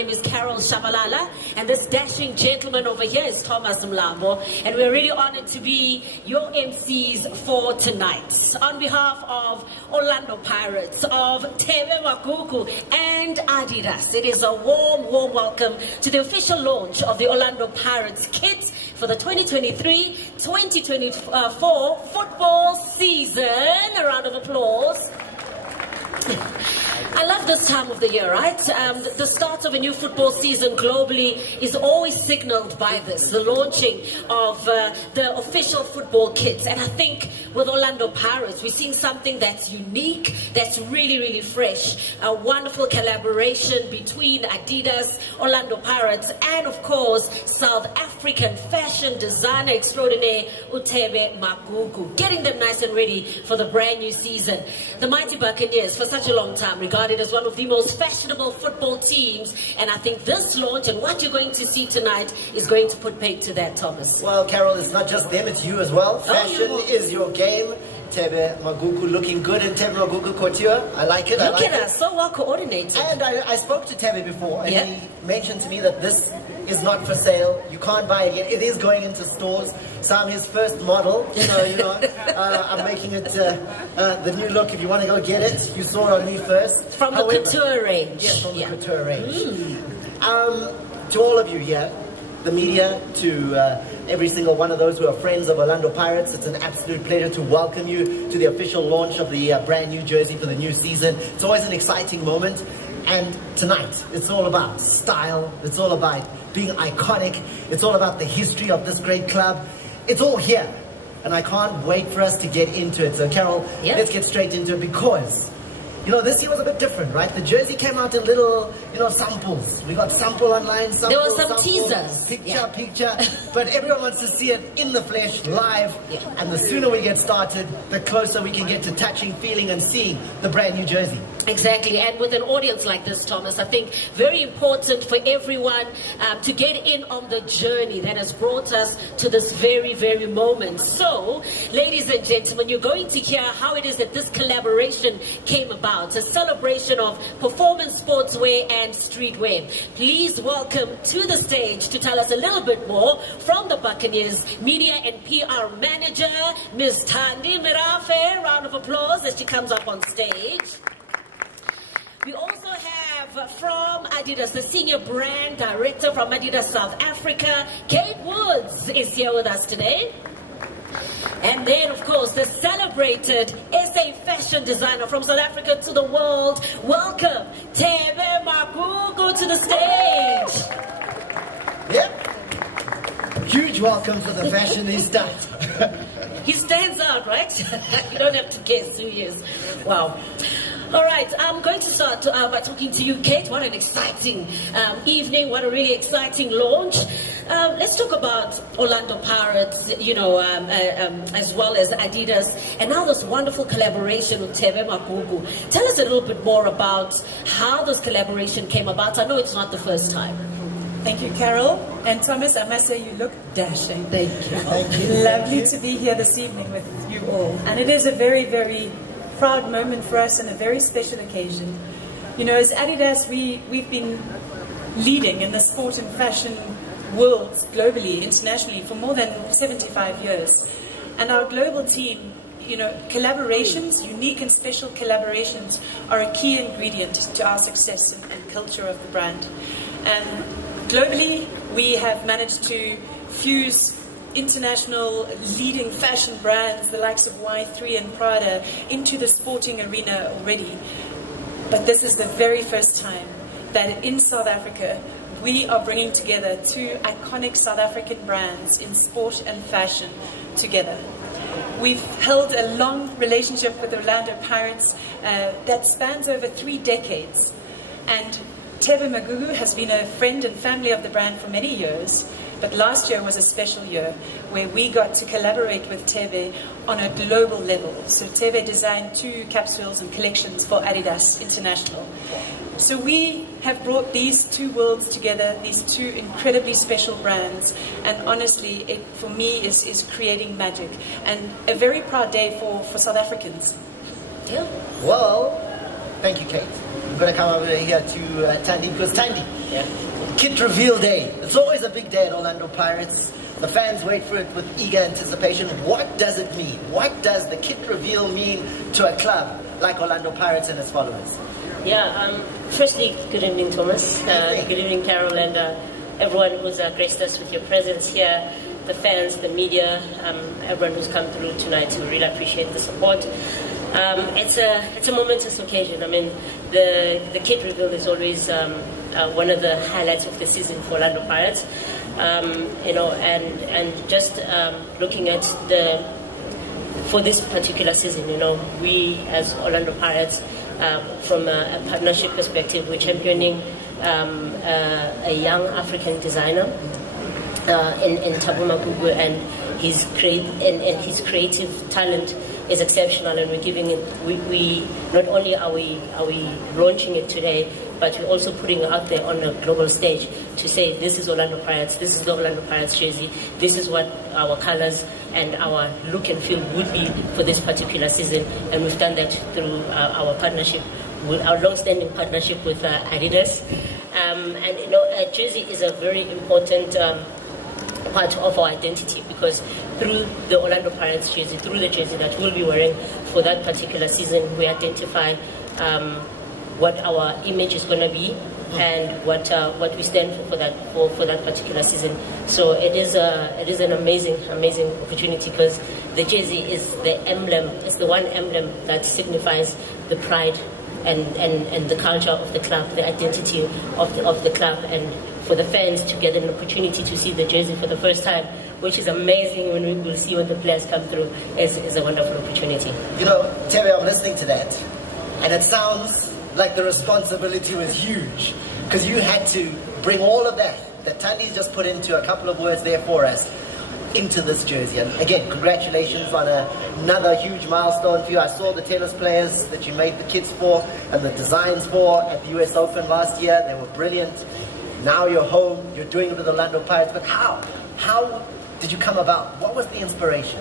name is Carol Shabalala, and this dashing gentleman over here is Thomas Mlambo, and we're really honored to be your MCs for tonight. On behalf of Orlando Pirates, of Thebe Magugu and Adidas, it is a warm, warm welcome to the official launch of the Orlando Pirates kit for the 2023-2024 football season. A round of applause. I love this time of the year, right? The start of a new football season globally is always signaled by this, the launching of the official football kits. And I think with Orlando Pirates, we're seeing something that's unique, that's really, really fresh. A wonderful collaboration between Adidas, Orlando Pirates, and of course, South African fashion designer extraordinaire, Thebe Magugu, getting them nice and ready for the brand new season. The mighty Buccaneers, for such a long time, regarded as one of the most fashionable football teams, and I think this launch and what you're going to see tonight is going to put paid to that, Thomas. Well, Carol, it's not just them, it's you as well. Fashion is your game. Thebe Magugu looking good in Thebe Magugu couture. I like it. Look at us, so well coordinated. And I spoke to Thebe before, and he mentioned to me that this is not for sale. You can't buy it yet. It is going into stores. So I'm his first model. I'm making it the new look. If you want to go get it, you saw it on me first. From the couture range. Yes, from the couture range. To all of you here, the media, to every single one of those who are friends of Orlando Pirates, it's an absolute pleasure to welcome you to the official launch of the brand new jersey for the new season. It's always an exciting moment, and tonight it's all about style, it's all about being iconic, it's all about the history of this great club. It's all here, and I can't wait for us to get into it. So Carol, let's get straight into it, because this year was a bit different, right? The jersey came out in little, samples. We got sample online, sample, there were some teasers. Picture. But everyone wants to see it in the flesh, live. And the sooner we get started, the closer we can get to touching, feeling, and seeing the brand new jersey. Exactly. And with an audience like this, Thomas, I think very important for everyone to get in on the journey that has brought us to this very, very moment. So, ladies and gentlemen, you're going to hear how it is that this collaboration came about. A celebration of performance sportswear and streetwear. Please welcome to the stage to tell us a little bit more from the Buccaneers Media and PR Manager, Ms. Thandi Mirafe. Round of applause as she comes up on stage. We also have from Adidas, the Senior Brand Director from Adidas South Africa, Kate Woods is here with us today. And then, of course, the celebrated SA fashion designer from South Africa to the world. Welcome, Thebe Magugu, to the stage. Yep. Huge welcome for the fashionista. He stands out, right? You don't have to guess who he is. Wow. All right, I'm going to start by talking to you, Kate. What an exciting evening. What a really exciting launch. Let's talk about Orlando Pirates, as well as Adidas, and now this wonderful collaboration with Thebe Magugu. Tell us a little bit more about how this collaboration came about. I know it's not the first time. Thank you, Carol. And Thomas, I must say you look dashing. Thank you. Thank you. Lovely to be here this evening with you all. And it is a very, very proud moment for us and a very special occasion. As Adidas, we've been leading in the sport and fashion worlds globally, internationally, for more than 75 years. And our global team, collaborations, unique and special collaborations, are a key ingredient to our success and culture of the brand. And globally, we have managed to fuse international leading fashion brands, the likes of Y3 and Prada, into the sporting arena already. But this is the very first time that in South Africa, we are bringing together two iconic South African brands in sport and fashion together. We've held a long relationship with the Orlando Pirates that spans over 3 decades. And Thebe Magugu has been a friend and family of the brand for many years. But last year was a special year where we got to collaborate with Thebe on a global level. So Thebe designed 2 capsules and collections for Adidas International. So we have brought these 2 worlds together, these 2 incredibly special brands, and honestly, it for me is creating magic, and a very proud day for South Africans. Well, thank you, Kate. I'm going to come over here to Thandi, because Thandi, Yeah. Kit reveal day. It's always a big day at Orlando Pirates. The fans wait for it with eager anticipation. What does it mean? What does the kit reveal mean to a club like Orlando Pirates and its followers? Yeah, firstly, good evening, Thomas. Good evening, Carol, and everyone who's graced us with your presence here, the fans, the media, everyone who's come through tonight. We really appreciate the support. It's a momentous occasion. I mean, the kit reveal is always one of the highlights of the season for Orlando Pirates. You know, and just looking at for this particular season, you know, we as Orlando Pirates, from a partnership perspective, we're championing a young African designer in Thebe Magugu, and his creative talent is exceptional, and we're giving it. We not only are we launching it today, but we're also putting it out there on a global stage to say this is Orlando Pirates, this is the Orlando Pirates jersey, this is what our colors and our look and feel would be for this particular season, and we've done that through our partnership, with our long-standing partnership with Adidas, and you know, a jersey is a very important part of our identity, because through the Orlando Pirates jersey, through the jersey that we'll be wearing for that particular season, we identify what our image is going to be and what we stand for that particular season. So it is an amazing opportunity, because the jersey is the emblem. It's the one emblem that signifies the pride and the culture of the club, the identity of the club, and for the fans to get an opportunity to see the jersey for the first time, which is amazing when we will see when the players come through, is a wonderful opportunity. You know, Thebe, I'm listening to that, and it sounds like the responsibility was huge, because you had to bring all of that Tandy's just put into a couple of words there for us, into this jersey. And again, congratulations on another huge milestone for you. I saw the tennis players that you made the kits for and the designs for at the US Open last year. They were brilliant. Now you're home, you're doing it with the Orlando Pirates, but how did you come about? What was the inspiration?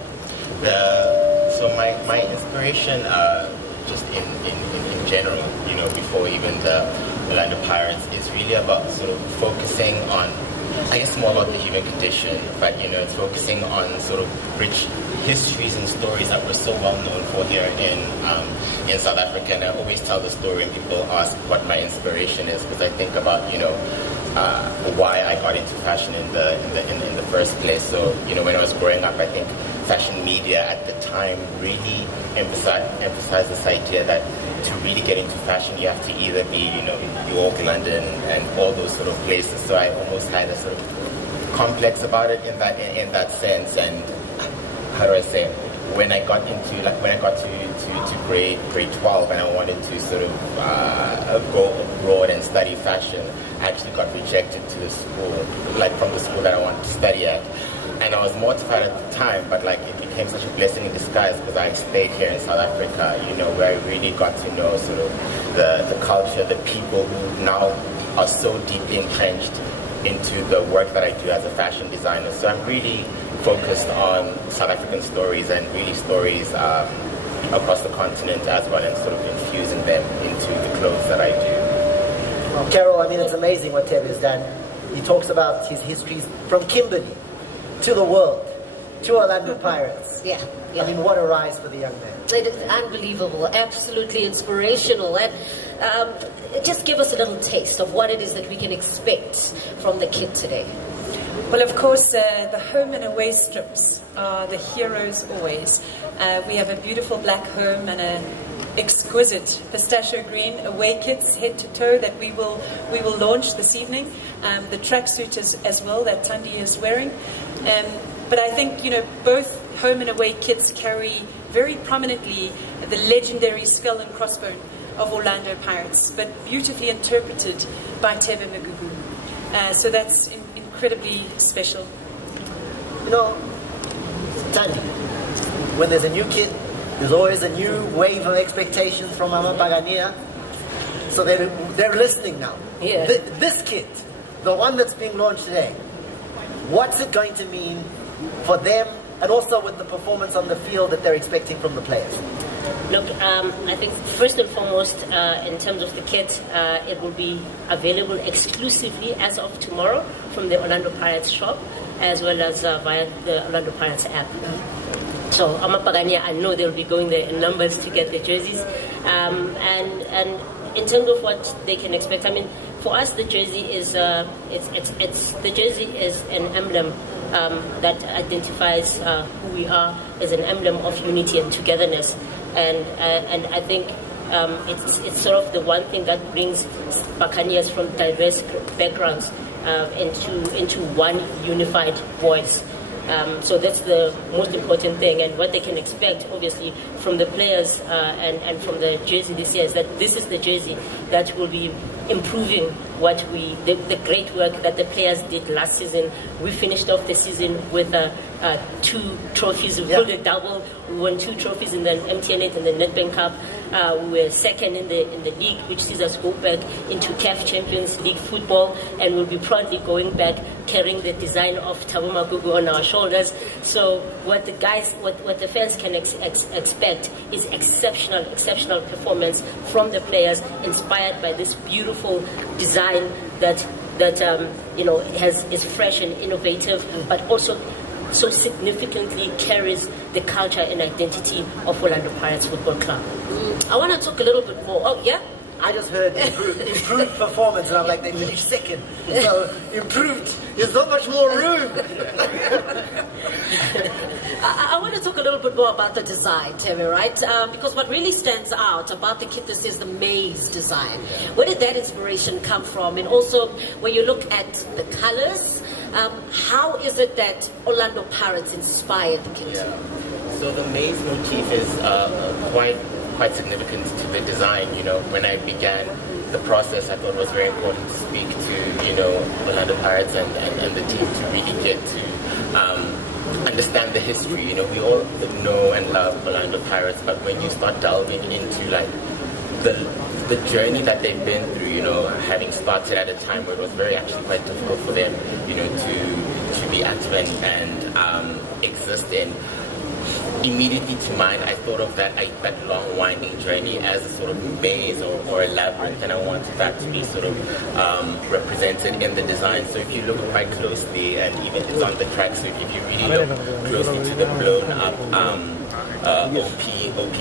So my inspiration, just in general, you know, before even the Orlando Pirates, is really about sort of focusing on, I guess, more about the human condition, but, you know, it's focusing on sort of rich histories and stories that we're so well known for here in South Africa. And I always tell the story when people ask what my inspiration is, because I think about, you know, why I got into fashion in the first place. So, you know, when I was growing up, I think fashion media at the time really emphasized this idea that to really get into fashion, you have to either be, you know, in York, London, and all those sort of places. So I almost had a sort of complex about it in that sense. And how do I say it? When I got into, like, when I got to grade 12 and I wanted to sort of go abroad and study fashion, I actually got rejected to the school, like from the school that I wanted to study at. And I was mortified at the time, but like it became such a blessing in disguise, because I stayed here in South Africa, you know, where I really got to know sort of the culture, the people who now are so deeply entrenched into the work that I do as a fashion designer. So I'm really focused on South African stories, and really stories across the continent as well, and sort of infusing them into the clothes that I do. Well, Carol, I mean, it's amazing what Thebe has done. He talks about his histories from Kimberley to the world, to Orlando Pirates. Yeah. I mean, what a rise for the young man. It is unbelievable, absolutely inspirational. And just give us a little taste of what it is that we can expect from the kit today. Well, of course, the home and away strips are the heroes always. We have a beautiful black home and an exquisite pistachio green away kits, head to toe, that we will launch this evening. The tracksuit as well that Thandi is wearing. But I think, you know, both home and away kits carry very prominently the legendary skull and crossbone of Orlando Pirates, but beautifully interpreted by Thebe Magugu. So that's incredibly special. You know, Thandi, when there's a new kit, there's always a new wave of expectations from Mama Pagania. So they're listening now. Yeah. This kit, the one that's being launched today, what's it going to mean for them and also with the performance on the field that they're expecting from the players? Look, I think first and foremost, in terms of the kit, it will be available exclusively as of tomorrow from the Orlando Pirates shop, as well as via the Orlando Pirates app. So Amapagania, I know they'll be going there in numbers to get the jerseys. And in terms of what they can expect, I mean, for us the jersey is the jersey is an emblem that identifies who we are, as an emblem of unity and togetherness. And I think it's sort of the one thing that brings Buccaneers from diverse backgrounds into one unified voice. So that's the most important thing, and what they can expect, obviously, from the players and from the jersey this year is that this is the jersey that will be improving what the great work that the players did last season. We finished off the season with 2 trophies. We pulled a double. We won 2 trophies in the MTN8 and the Nedbank Cup. We were second in the league, which sees us go back into CAF Champions League football, and we'll be proudly going back carrying the design of Thebe Magugu on our shoulders. So what the fans can expect is exceptional performance from the players, inspired by this beautiful design that is fresh and innovative, but also so significantly carries the culture and identity of Orlando Pirates Football Club. I want to talk a little bit more. Oh, yeah? I just heard improved performance, and I'm like, they finished second. So improved, there's so much more room. I want to talk a little bit more about the design, Thebe, right? Because what really stands out about the kit this is the maze design. Where did that inspiration come from? And also, when you look at the colors, how is it that Orlando Pirates inspired the kit? Yeah. So the maze motif is quite significant to the design. You know, when I began the process, I thought it was very important to speak to, Orlando Pirates and the team to really get to understand the history. You know, we all know and love Orlando Pirates, but when you start delving into like the journey that they've been through, having started at a time where it was actually quite difficult for them, to be active and exist in. Immediately to mind, I thought of that long winding journey as a sort of maze or a labyrinth, and I wanted that to be sort of represented in the design. So if you look quite closely, and even it's on the tracksuit, if you really look closely to the blown up OP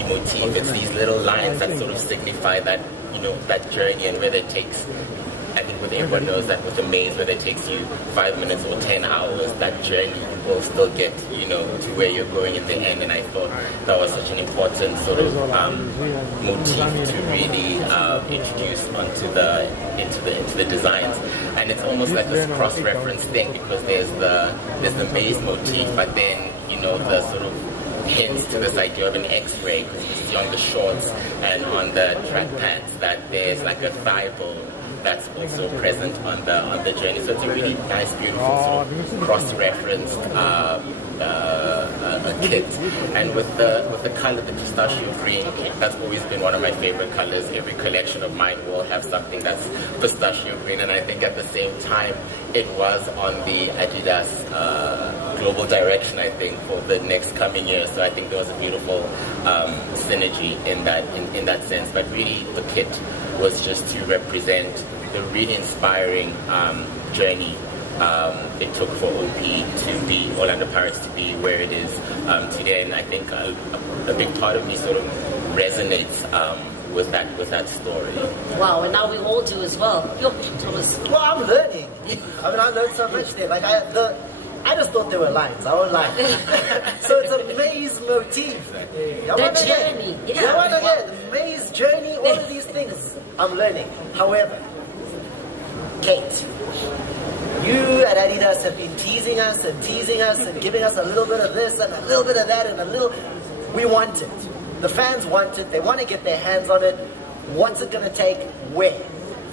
motif, it's these little lines that sort of signify that, that journey and whether it takes, I think what everyone knows that with a maze, whether it takes you 5 minutes or 10 hours, that journey will still get, to where you're going in the end. And I thought that was such an important sort of motif to really introduce into the designs. And it's almost like this cross-reference thing, because there's the maze motif, but then, the sort of hints to this idea of an X-ray, because you see on the shorts and on the track pants that there's like a thigh bone that's also present on the journey. So it's a really nice, beautiful sort of cross-referenced kit. And with the color, the pistachio green, that's always been one of my favorite colors. Every collection of mine will have something that's pistachio green, and I think at the same time it was on the adidas global direction, I think, for the next coming year. So I think there was a beautiful synergy in that sense. But really the kit was just to represent the really inspiring journey it took for OP to be, Orlando Pirates to be where it is today. And I think a big part of me sort of resonates with that story. Wow, and now we all do as well. Yo, Thomas. Well, I'm learning. I mean, I learned so much there. Like, I just thought there were lines. I won't lie. So it's a maze motif. The journey. The maze journey, all of these things. I'm learning. However, Kate, you at Adidas have been teasing us and giving us a little bit of this and a little bit of that and a little... We want it. The fans want it. They want to get their hands on it. What's it going to take? Where?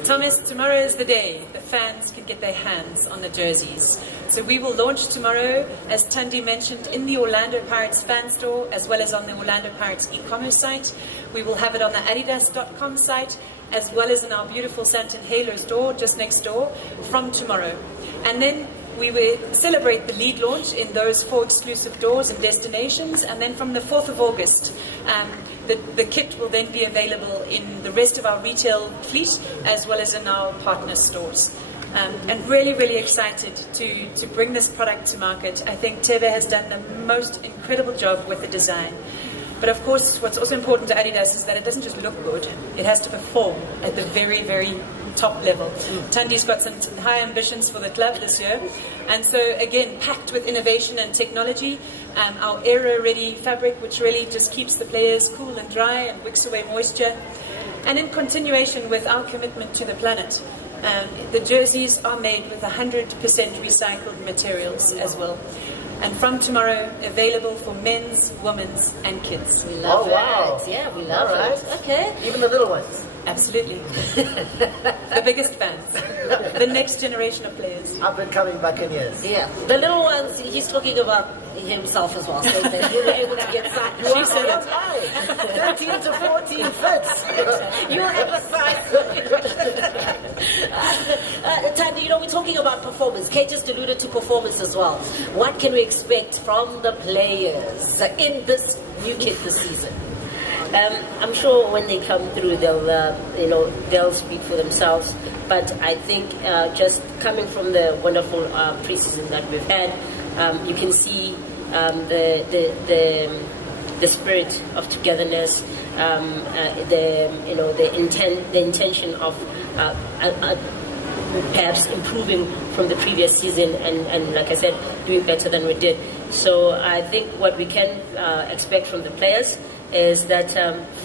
Thomas, tomorrow is the day the fans can get their hands on the jerseys. So we will launch tomorrow, as Thandi mentioned, in the Orlando Pirates fan store, as well as on the Orlando Pirates e-commerce site. We will have it on the adidas.com site, as well as in our beautiful Sandton Halo store, just next door, from tomorrow. And then we will celebrate the lead launch in those 4 exclusive doors and destinations, and then from the 4th of August, the kit will then be available in the rest of our retail fleet as well as in our partner stores. And really, really excited to bring this product to market. I think Thebe has done the most incredible job with the design. But of course, what's also important to Adidas is that it doesn't just look good, it has to perform at the very, very top level. Tandi's got some high ambitions for the club this year. And so, again, packed with innovation and technology, our era-ready fabric, which really just keeps the players cool and dry and wicks away moisture. And in continuation with our commitment to the planet, the jerseys are made with 100% recycled materials as well. And from tomorrow, available for men's, women's, and kids. We love wow. it. Yeah, we love it. Okay. Even the little ones. Absolutely. The biggest fans. The next generation of players. Up and coming Buccaneers. Yeah. The little ones, he's talking about himself as well, saying that you were able to get some. She said it. 13 to 14 fits. You emphasize. Thandi, you know, we're talking about performance. Kate just alluded to performance as well. What can we expect from the players in this new kit this season? I'm sure when they come through, they'll speak for themselves. But I think just coming from the wonderful pre-season that we've had, you can see the spirit of togetherness, the intention of perhaps improving from the previous season, and like I said, doing better than we did. So I think what we can expect from the players is that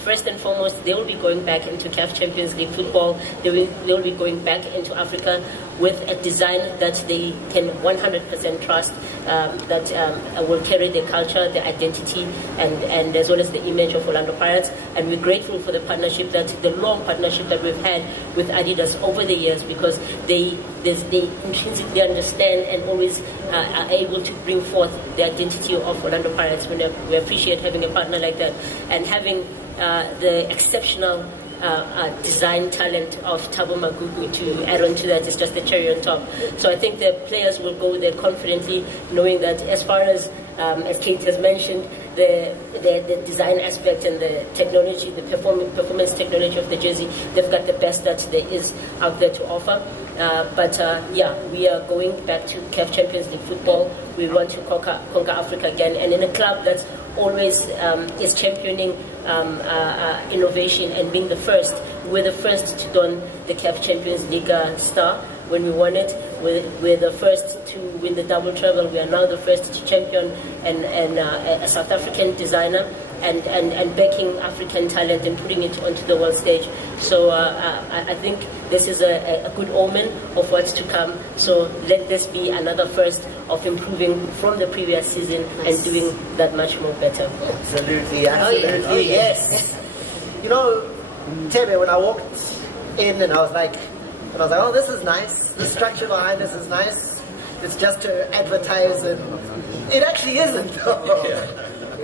first and foremost, they will be going back into CAF Champions League football. They will be going back into Africa with a design that they can 100% trust, that will carry their culture, their identity, and as well as the image of Orlando Pirates. And we're grateful for the partnership, the long partnership that we've had with Adidas over the years, because they intrinsically understand and always are able to bring forth the identity of Orlando Pirates. We appreciate having a partner like that, and having the exceptional design talent of Thebe Magugu to add on to that is just the cherry on top. So I think the players will go there confidently, knowing that as far as Kate has mentioned, the design aspect and the technology, the performance technology of the jersey, they've got the best that there is out there to offer. Yeah, we are going back to CAF Champions League football. We want to conquer Africa again, and in a club that's always is championing innovation and being the first. We're the first to don the CAF Champions League star when we won it. We're the first to win the double treble. We are now the first to champion a South African designer and backing African talent and putting it onto the world stage. So I think this is a good omen of what's to come. So let this be another first of improving from the previous season and doing that much more better. Absolutely, absolutely. Oh, yes. You know, Thebe, when I walked in and I was like, oh, this is nice. The structure behind this is nice. It's just to advertise, and it actually isn't.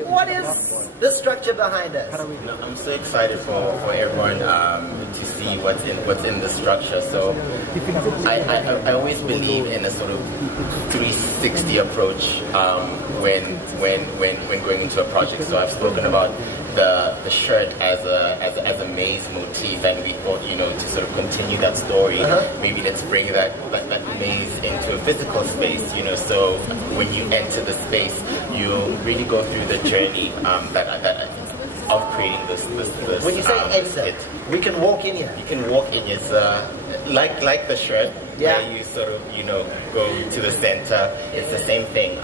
What is the structure behind us? I'm so excited for everyone to see what's in the structure. So I always believe in a sort of 360 approach when going into a project. So I've spoken about the shirt as a maze motif, and we thought, to sort of continue that story, maybe let's bring that maze into a physical space, so when you enter the space, you really go through the journey of creating this when you say enter, we can walk in here. You can walk in here, like the shirt, where you sort of, go to the center. It's the same thing.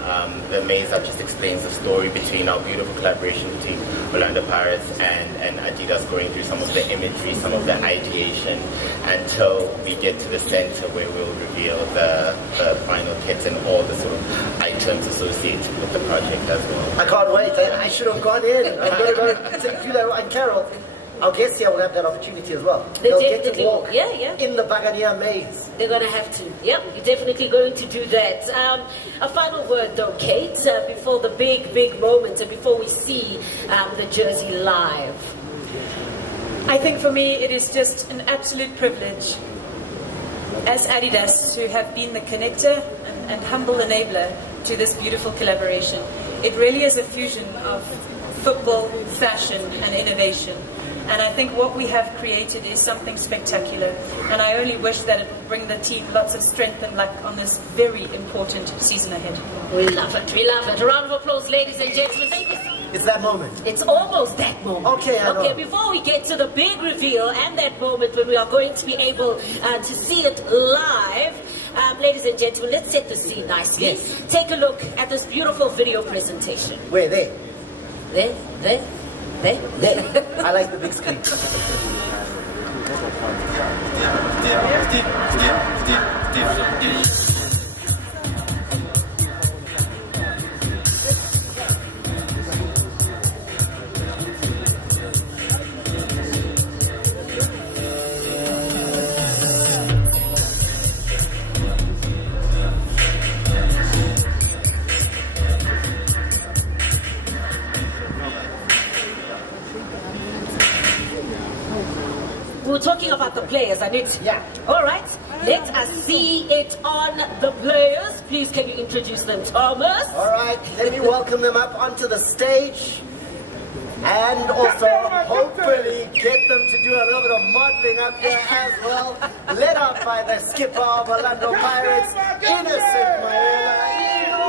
The maze that just explains the story between our beautiful collaboration between Orlando Pirates and Adidas, going through some of the imagery, some of the ideation, until we get to the center where we'll reveal the final kit and all the sort of items associated with the project as well. I can't wait. I should have gone in. I'm going to go do that. And Carol, our guests here will have that opportunity as well. They'll get to walk in the Buccaneer maze. They're going to have to. Yep, you're definitely going to do that. A final word though, Kate, before the big moment and before we see the jersey live. I think for me it is just an absolute privilege as Adidas to have been the connector and and humble enabler to this beautiful collaboration. It really is a fusion of football, fashion, and innovation. And I think what we have created is something spectacular. And I only wish that it will bring the team lots of strength and luck on this very important season ahead. We love it. We love it. A round of applause, ladies and gentlemen. Thank you. It's that moment. It's almost that moment. Okay, I know. Okay, before we get to the big reveal and that moment when we are going to be able to see it live, ladies and gentlemen, let's set the scene nicely. Yes. Take a look at this beautiful video presentation. Where? There? There. There. I like the big screen. We're talking about the players, Anit. Yeah. All right. Let us see it on the players. Please, can you introduce them, Thomas? All right. Let me welcome them up onto the stage. And also, hopefully, get them to do a little bit of modeling up here as well. Led out by the skipper of Orlando Pirates, Innocent Maela.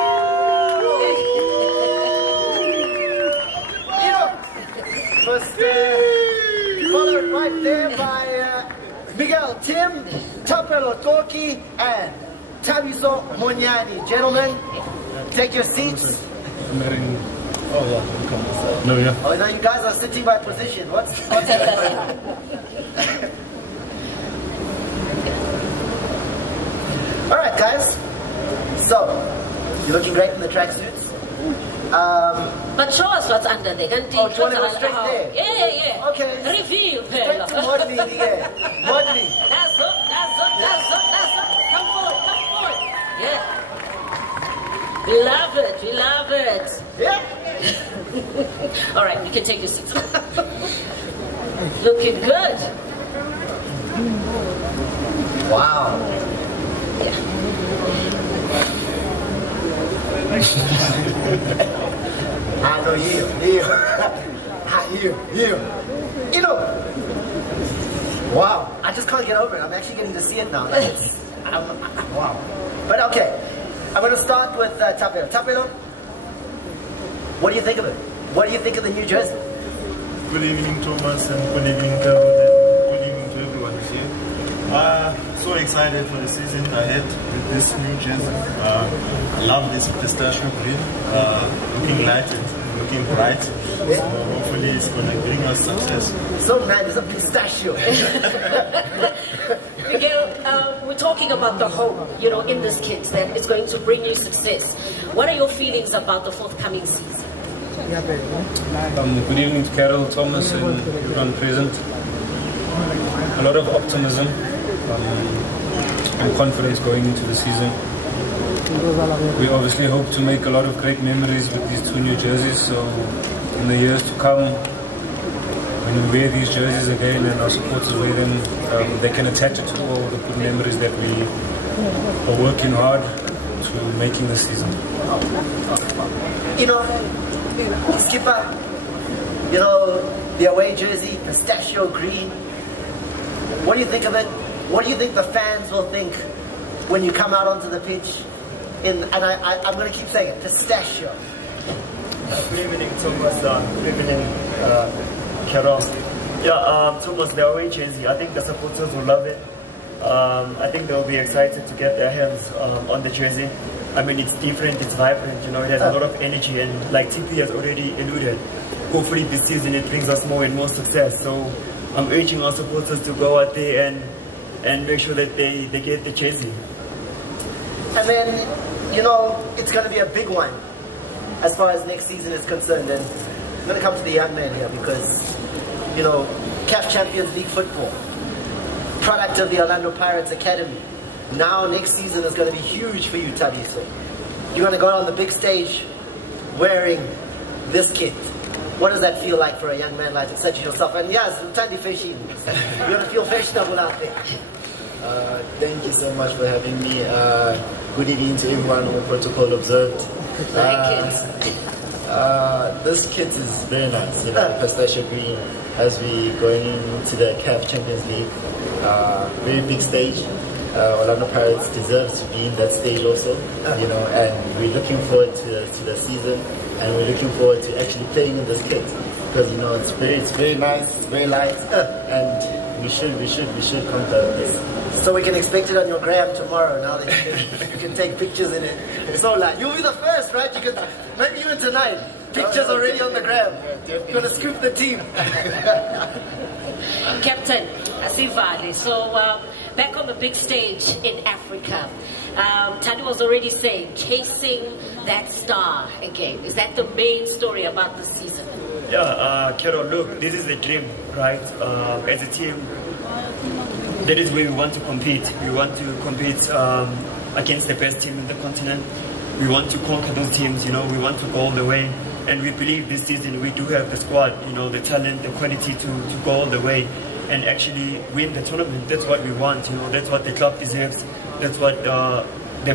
Followed right there by Miguel Tim, Tapelo Toki, and Tabiso Monyani. Gentlemen, take your seats. No, yeah. Oh, now you guys are sitting by position. What's happening? All right, guys. So, you're looking great in the tracksuits. But show us what's under there. Oh, do you want to go straight there? Yeah. Okay. Reveal, Straight to modeling, yeah. Modeling. That's up. Come forward. Yeah. We love it. Yeah. All right, you can take your seats. Looking good. Wow. Yeah. I know you. You know. Wow. I just can't get over it. I'm actually getting to see it now. Wow. But okay. I'm going to start with Tapelo. Tapelo, what do you think of it? What do you think of the new jersey? Good evening, Thomas, and good evening, Carol, and good evening to everyone here. So excited for the season ahead with this new jersey. I love this pistachio green, looking light and looking bright. So hopefully it's going to bring us success. So nice, it's a pistachio. Miguel, we're talking about the hope, in this kit that is going to bring you success. What are your feelings about the forthcoming season? Good evening to Carol, Thomas, and everyone present. A lot of optimism and confidence going into the season. We obviously hope to make a lot of great memories with these two new jerseys, so in the years to come, when we wear these jerseys again and our supporters wear them, they can attach it to all the good memories that we are working hard to making this season. Skipper, the away jersey, pistachio green. What do you think of it? What do you think the fans will think when you come out onto the pitch? And I'm going to keep saying it, pistachio. Good evening, Thomas. Good evening, Carol. Yeah, Thomas, the away jersey, I think the supporters will love it. I think they'll be excited to get their hands on the jersey. I mean, it's different, it's vibrant, it has a lot of energy, and like TP has already alluded, hopefully this season it brings us more and more success. So I'm urging our supporters to go out there and make sure that they get the jersey. And then, it's going to be a big one as far as next season is concerned. And I'm going to come to the young man here because, CAF Champions League football, product of the Orlando Pirates Academy. Now next season is going to be huge for you, Tabiso. You're going to go on the big stage wearing this kit. What does that feel like for a young man like such as yourself? And yes, you're going to feel fashionable out there. Thank you so much for having me. Good evening to everyone, all protocol observed. This kit is very nice, you know, the pistachio green as we going into the CAF Champions League. Very big stage. Orlando Pirates deserves to be in that stage also, you know, and we're looking forward to the season, and we're looking forward to actually playing in this kit because, you know, it's very nice, it's very light, and we should conquer this. So we can expect it on your gram tomorrow. Now that you can take pictures in it. It's so light. You'll be the first, right? You can maybe even tonight. Pictures already on the gram. You're gonna scoop the team. Captain Asivali. So back on the big stage in Africa, Tani was already saying, chasing that star again. Is that the main story about the season? Yeah, Carol, look, this is the dream, right? As a team, that is where we want to compete. We want to compete against the best team in the continent. We want to conquer those teams, you know, we want to go all the way. And we believe this season we do have the squad, you know, the talent, the quality to go all the way and actually win the tournament. That's what we want, you know, that's what the club deserves. That's what the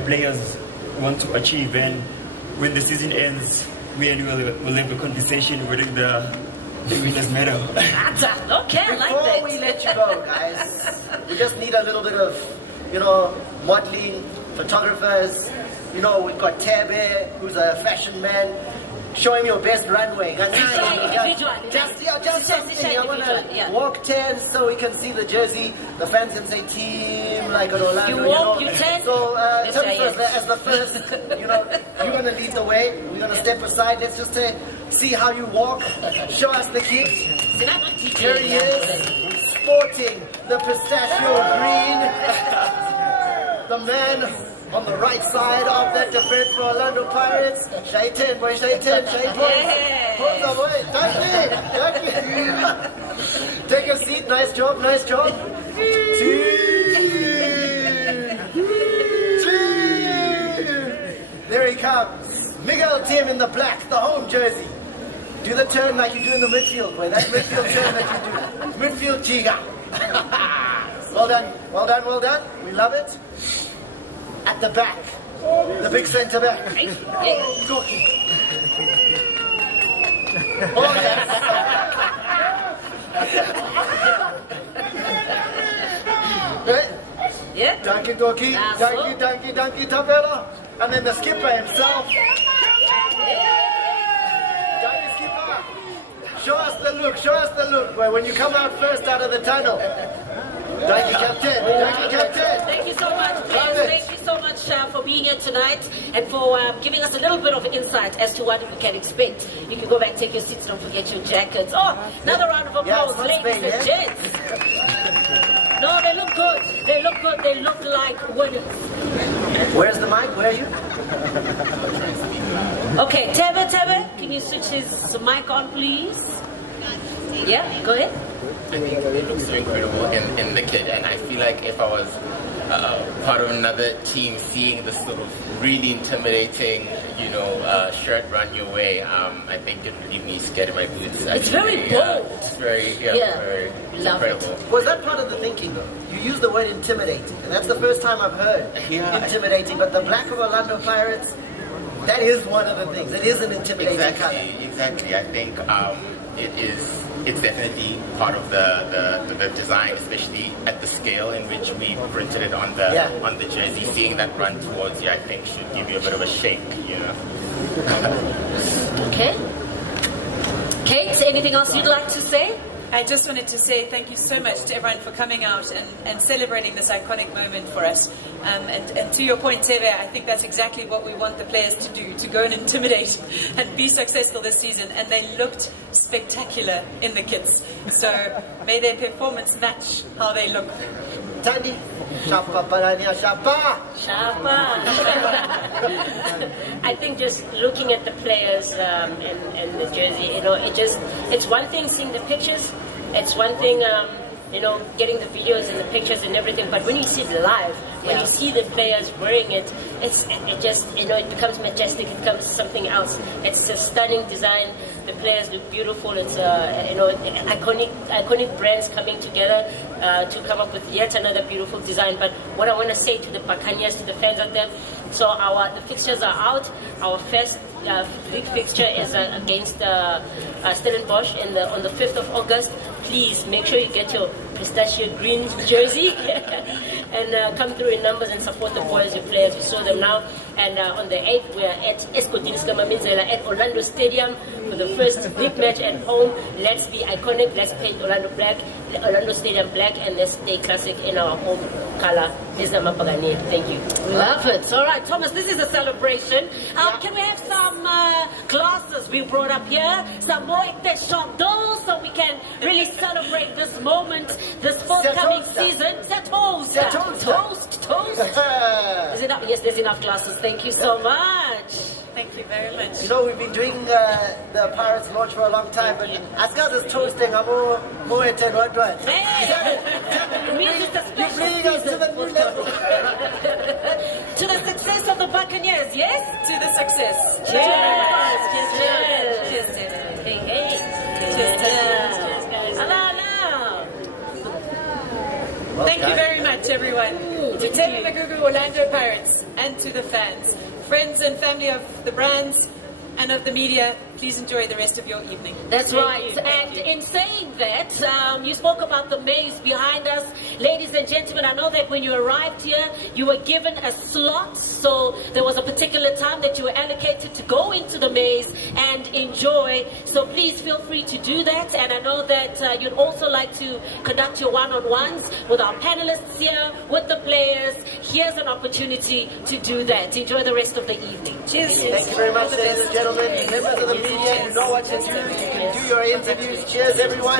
players want to achieve. And when the season ends, we will have a conversation with the winner's medal. Okay, I like that. Before we let you go, guys, we just need a little bit of, you know, modeling, photographers. You know, we've got Thebe, who's a fashion man. Show him your best runway. Just something. I want to walk 10 so we can see the jersey. The fans can say team like an Orlando. You walk, you 10. So tell me first, as the first, you know, you're going to lead the way. We're going to step aside. Let's just see how you walk. Show us the kit. Here he is, sporting the pistachio green. The man on the right side of that defense for Orlando Pirates. Shaitan, boy, Shaitan, Hold the boy. Take a seat. Nice job, nice job. There he comes. Miguel Tim in the black, the home jersey. Do the turn like you do in the midfield, boy. That midfield turn that you do. Midfield Giga. Well done, well done, well done. We love it. At the back, the big centre back. Cookie. Oh yes. Right? Yeah. Donkey, Tabella. And then the skipper himself. Donkey skipper. Show us the look, show us the look. Well, when you come out first out of the tunnel. Thank you, Captain. Thank you, Captain. Thank you so much, players. Thank you so much for being here tonight and for giving us a little bit of insight as to what we can expect. You can go back, take your seats, don't forget your jackets. Oh, another round of applause, ladies and gents. No, they look good. They look good. They look like winners. Where's the mic? Where are you? Okay, Thebe, can you switch his mic on, please? Yeah, go ahead. I think it looks so incredible in the kit, and I feel like if I was part of another team seeing this sort of really intimidating, you know, shirt run your way, I think it would leave me scared in my boots. It's very bold. It's very, very love incredible. it. Was that part of the thinking though? You used the word intimidating, and that's the first time I've heard intimidating, but the black of Orlando Pirates, that is one of the things. It is an intimidating color. Exactly. I think it's definitely part of the design, especially at the scale in which we printed it on the jersey. Seeing that run towards you, I think, should give you a bit of a shake, you know. Okay. Kate, anything else you'd like to say? I just wanted to say thank you so much to everyone for coming out and celebrating this iconic moment for us. And to your point, Thebe, I think that's exactly what we want the players to do, to go and intimidate and be successful this season. And they looked spectacular in the kits. So may their performance match how they look. Tandi, Shapa. I think just looking at the players and the jersey, you know, it's one thing seeing the pictures, it's one thing, you know, getting the videos and the pictures and everything, but when you see it live, when you see the players wearing it, it just, you know, it becomes majestic, it becomes something else. It's a stunning design. The players look beautiful. It's iconic brands coming together to come up with yet another beautiful design. But what I want to say to the Buccaneers, to the fans out there, so the fixtures are out. Our first league fixture is against Stellenbosch on the 5th of August. Please make sure you get your pistachio green jersey and come through in numbers and support the boys, your players. You saw them now. And on the 8th, we are at Escotini Skamamizela at Orlando Stadium for the first big match at home. Let's be iconic. Let's paint Orlando Stadium black, and let's stay classic in our home color. Thank you. Love it. All right, Thomas, this is a celebration. Can we have some glasses we brought up here? Some more those so we can really celebrate this moment, this forthcoming season. Toast. Is enough? Yes, there's enough glasses. Thank you so much. Thank you very much. You know, we've been doing the Pirates launch for a long time, but as guys is toasting, I'm more at what? Hey! It means it's a special season. To the success of the Buccaneers, yes? To the success. Cheers! Cheers! Thank you very much, everyone. To Thebe Magugu, Orlando Pirates, and to the fans, friends and family of the brands and of the media, please enjoy the rest of your evening. That's right. And in saying that, you spoke about the maze behind us. Ladies and gentlemen, I know that when you arrived here, you were given a slot. So there was a particular time that you were allocated to go into the maze and enjoy. So please feel free to do that. And I know that you'd also like to conduct your one-on-ones with our panelists here, with the players. Here's an opportunity to do that. Enjoy the rest of the evening. Cheers. Thank you very much, ladies and gentlemen. Members of the media, you know what to do. You can do your interviews. Cheers, everyone.